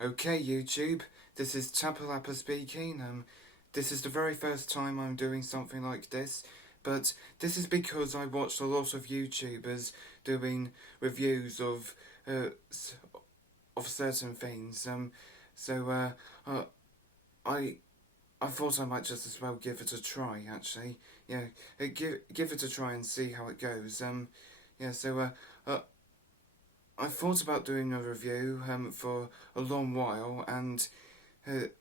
Okay, YouTube, this is Tapalappa speaking. This is the very first time I'm doing something like this, but this is because I watched a lot of YouTubers doing reviews uh, s- of certain things. Uh, I I thought I might just as well give it a try. Actually, yeah, give it a try and see how it goes. Yeah. I thought about doing a review for a long while, and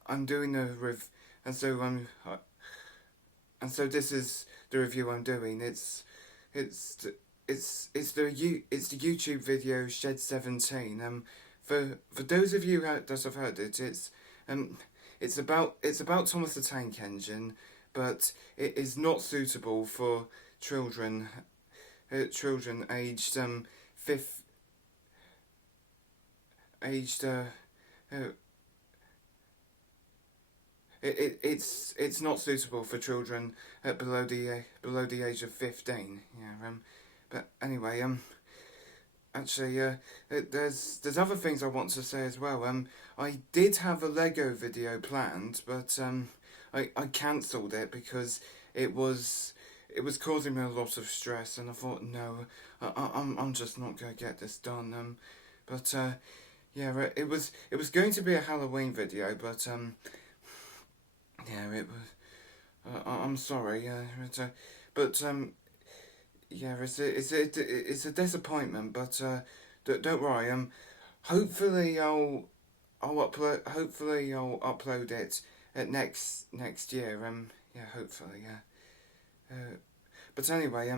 I'm doing a and so and so this is the review I'm doing. It's it's the YouTube video Shed 17. For those of you that have heard it, um it's about Thomas the Tank Engine, but it is not suitable for children children fifth aged uh, it's not suitable for children below the age of 15. Yeah. But anyway. Actually, there's other things I want to say as well. I did have a Lego video planned, but I cancelled it because it was it was causing me a lot of stress, and I thought, no, I'm just not gonna get this done. But yeah, it was going to be a Halloween video, but yeah, it was. I'm sorry, but yeah, it's a disappointment, but don't worry. Hopefully I'll upload it at next year. Yeah, hopefully. Yeah. But anyway,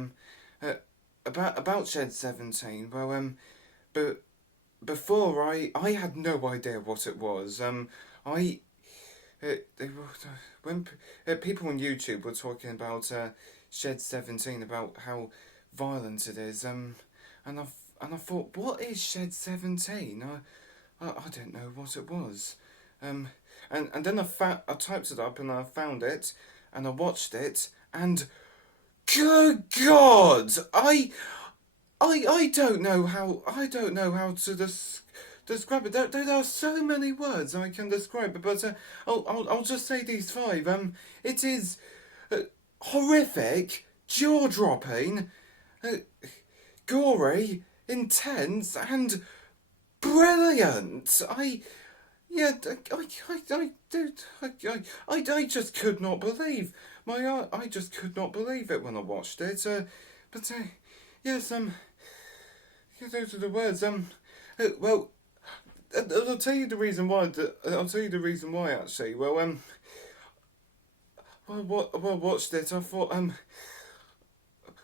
about Shed 17. Well, but before I had no idea what it was. I they were when people on YouTube were talking about Shed 17, about how violent it is. And I thought, what is Shed 17? I don't know what it was. Um, and then I typed it up and I found it and I watched it and good God, I I don't know how to describe it. There are so many words I can describe it, but I'll just say these five. It is uh, horrific, jaw dropping, uh, gory, intense, and brilliant. Yeah, I just could not believe I just could not believe it when I watched it. But yes, yeah, those are the words. Well, I'll tell you the reason why. I'll tell you the reason why actually. Well, watched it. I thought,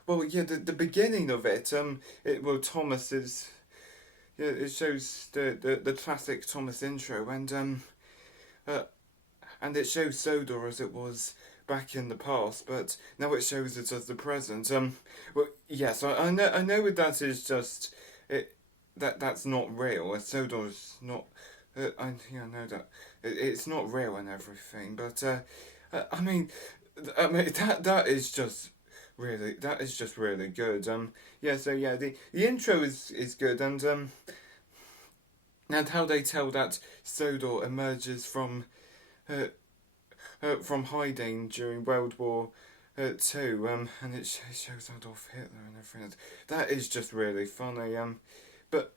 well, yeah, the beginning of it, Thomas is, yeah, it shows the classic Thomas intro, uh, and it shows Sodor as it was back in the past, but now it shows it as the present. Well, yes, I know that is just it. That's not real. Sodor's not. I know that it's not real and everything, but I mean, that is just really good. Yeah. So yeah, the intro is good, and how they tell that Sodor emerges uh, from hiding during World War Two, and it shows Adolf Hitler and everything. That is just really funny. But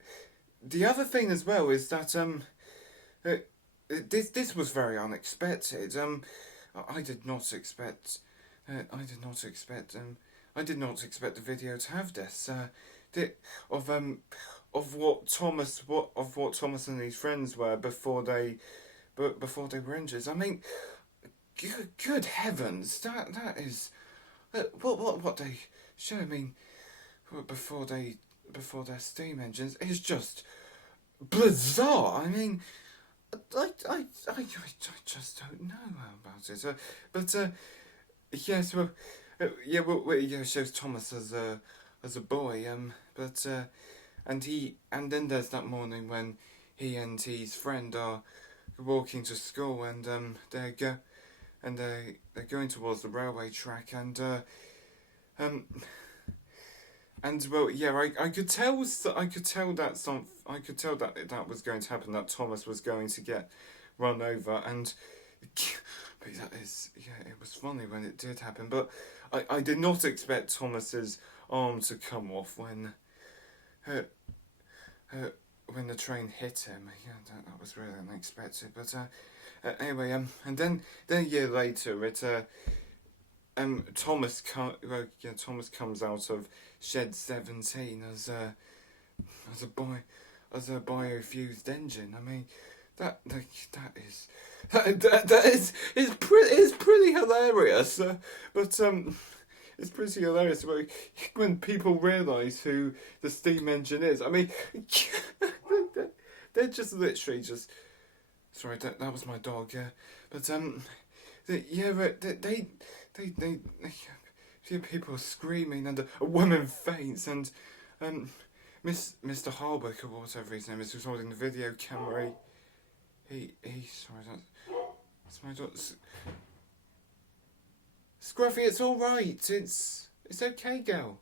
the other thing as well is that uh, this was very unexpected. I did not expect. I did not expect. I did not expect the video to have this. Of what Thomas and his friends were before they were injured. I mean, good heavens, that is what they show. I mean, before their steam engines is just bizarre. I mean, I just don't know about it. But yes, yeah, it shows Thomas as a boy. But and then there's that morning when he and his friend are walking to school, and they're going towards the railway track, um and well, yeah, I could tell that was going to happen. That Thomas was going to get run over, and but that is, yeah, it was funny when it did happen. But I did not expect Thomas's arm to come off uh, uh, when the train hit him. Yeah, that was really unexpected. But anyway, and then a year later, Thomas comes out of Shed 17 as a boy as a biofused engine. I mean, that is is pretty hilarious. But it's pretty hilarious when people realise who the steam engine is. I mean, they're just literally just. Sorry, that was my dog. Yeah, but they hear people screaming and a woman faints and Mr. Harbuck or whatever his name is who's holding the video camera. He sorry, that's my dog. Scruffy, it's all right. It's okay, girl.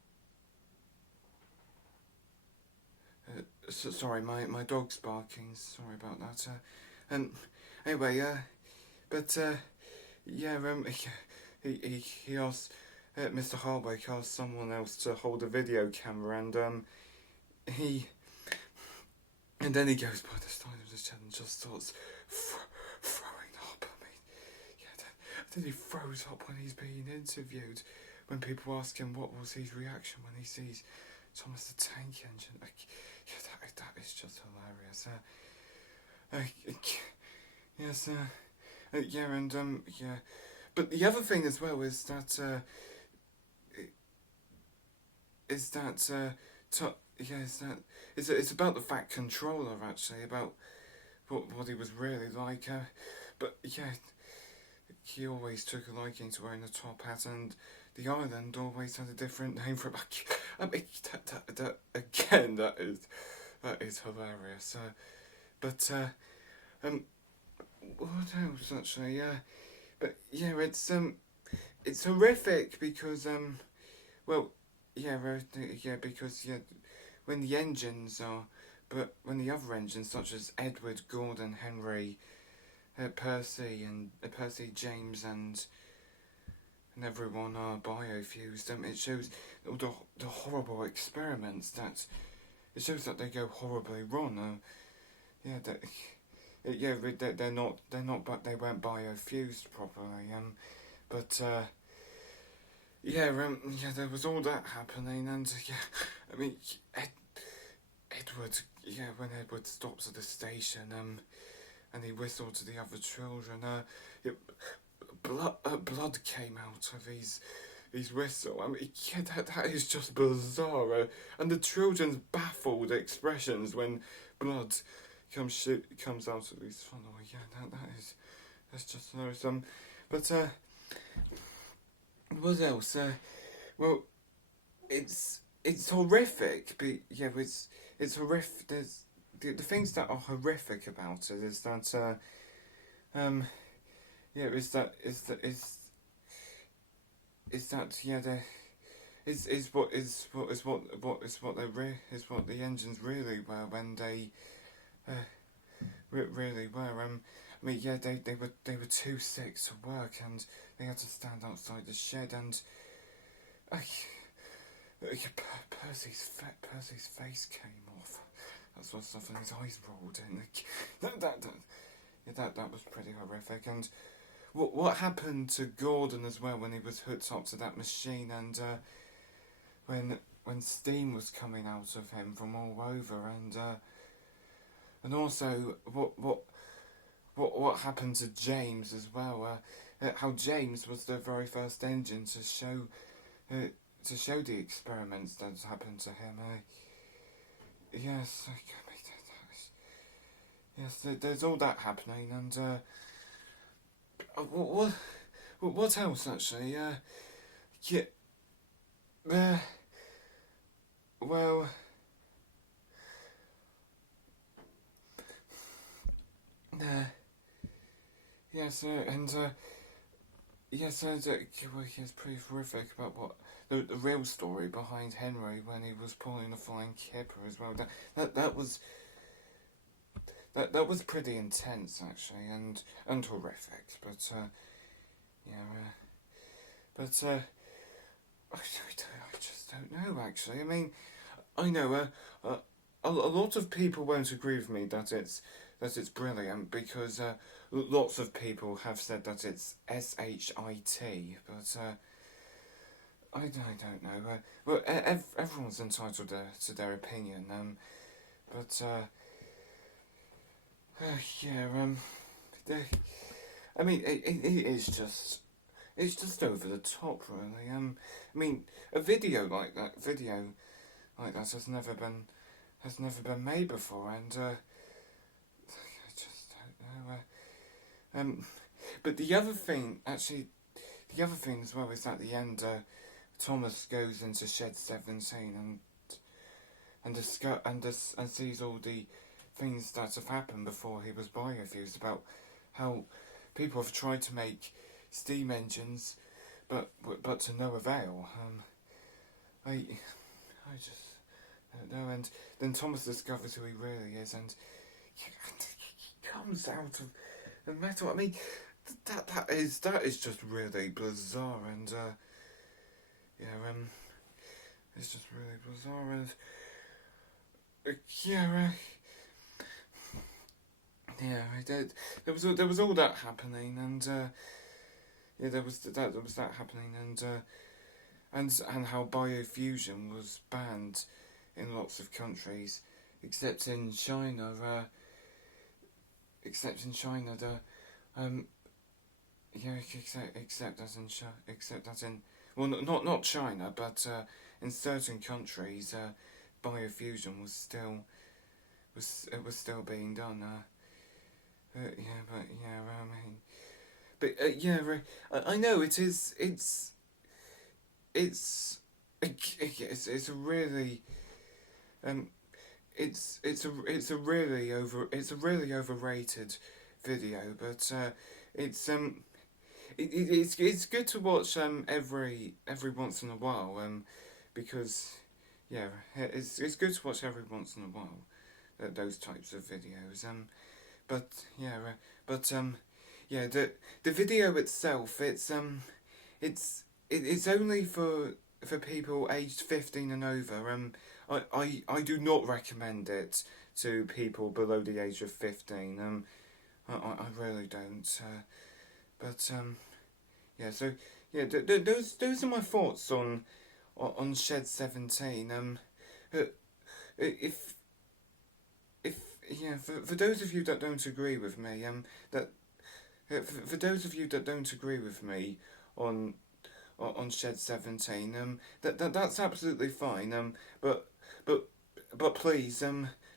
Sorry, my dog's barking. Sorry about that. Anyway, but yeah, he asked Mr. Harbuck asked someone else to hold a video camera, and then he goes by the side of the shed and just starts throwing up. I mean, yeah, then he throws up when he's being interviewed. When people ask him what was his reaction when he sees Thomas the Tank Engine, yeah, that is just hilarious. Yes, yeah, and yeah, but the other thing as well is that it's about the Fat Controller, actually, about what he was really like. But yeah, he always took a liking to wearing a top hat, and the island always had a different name for him. I mean, that again, that is hilarious. But what else actually? Yeah, but yeah, it's horrific because well, yeah, because yeah, when the engines are, but when the other engines such as Edward, Gordon, Henry, Percy, James, and everyone are biofused, it shows all the horrible experiments that it shows that they go horribly wrong. Yeah, they're not, but they weren't biofused properly. But yeah, there was all that happening, and yeah, I mean, Edward, yeah, when Edward stops at the station, and he whistled to the other children, blood came out of his whistle. I mean, yeah, that is just bizarre. And the children's baffled expressions when blood comes out of his funnel. Yeah, that's just hilarious. But what else? Well, it's horrific. But yeah, it's horrific. There's the things that are horrific about it is that yeah, is that yeah, what the engines really were when they really were. I mean, yeah, they were too sick to work, and they had to stand outside the shed, and Percy's face came off. That sort of stuff, and his eyes rolled in. That was pretty horrific. And what happened to Gordon as well when he was hooked up to that machine, and when steam was coming out of him from all over, and also what happened to James as well? How James was the very first engine to show the experiments that happened to him. Yes, yes, there's all that happening, and what else actually? Yeah, well, yes, and yes, well, it's pretty horrific about what the real story behind Henry when he was pulling the flying kipper as well. That was that was pretty intense actually, and horrific. But yeah, but I just don't know actually. I mean, I know a lot of people won't agree with me that it's brilliant because lots of people have said that it's shit, but I don't know. Well, everyone's entitled to their opinion. But yeah. The, I mean, it is just. It's just over the top, really. I mean, a video like that has never been made before, and I just don't know. But the other thing as well is at the end, Thomas goes into Shed 17 and sees all the things that have happened before he was biofused about how people have tried to make steam engines, but to no avail. I just don't know. And then Thomas discovers who he really is, and he comes out of the metal. I mean, that is just really bizarre, and yeah, it's just really bizarre, and yeah, yeah, there was all that happening, and yeah, there was that happening, and how biofusion was banned in lots of countries, except in China. Yeah, except that in well, not China, but in certain countries, biofusion was still being done. I mean, but yeah, I know it's a really um it's a really overrated video, but it's good to watch every once in a while, because yeah, it's good to watch every once in a while, those types of videos, but yeah, yeah, the video itself, it's only for people aged 15 and over. I do not recommend it to people below the age of 15. I really don't. But yeah. So yeah, those are my thoughts on Shed 17. If if yeah, for those of you that don't agree with me, that for those of you that don't agree with me on Shed 17, that's absolutely fine. But but but please,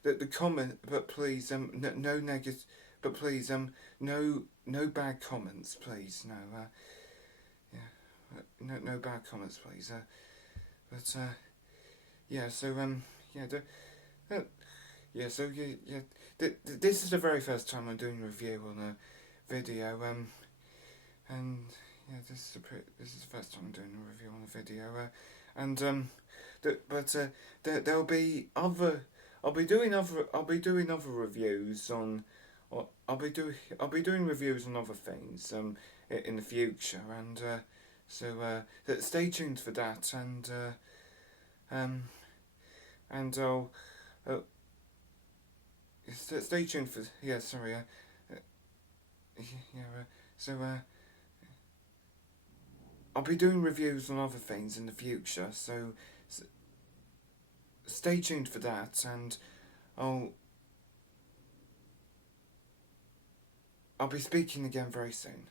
the comment, but please, no negative, but please, no bad comments, please, no, yeah, no bad comments, please, but yeah, so yeah, uh, yeah, so yeah, this is the very first time I'm doing a review on a video, and yeah, this is the first time I'm doing a review on a video, and there'll be other. I'll be doing other reviews on. Or I'll be doing reviews on other things in the future, and stay tuned for that, and I'll stay tuned for yeah, sorry, yeah, so I'll be doing reviews on other things in the future, so stay tuned for that, and I'll I'll be speaking again very soon.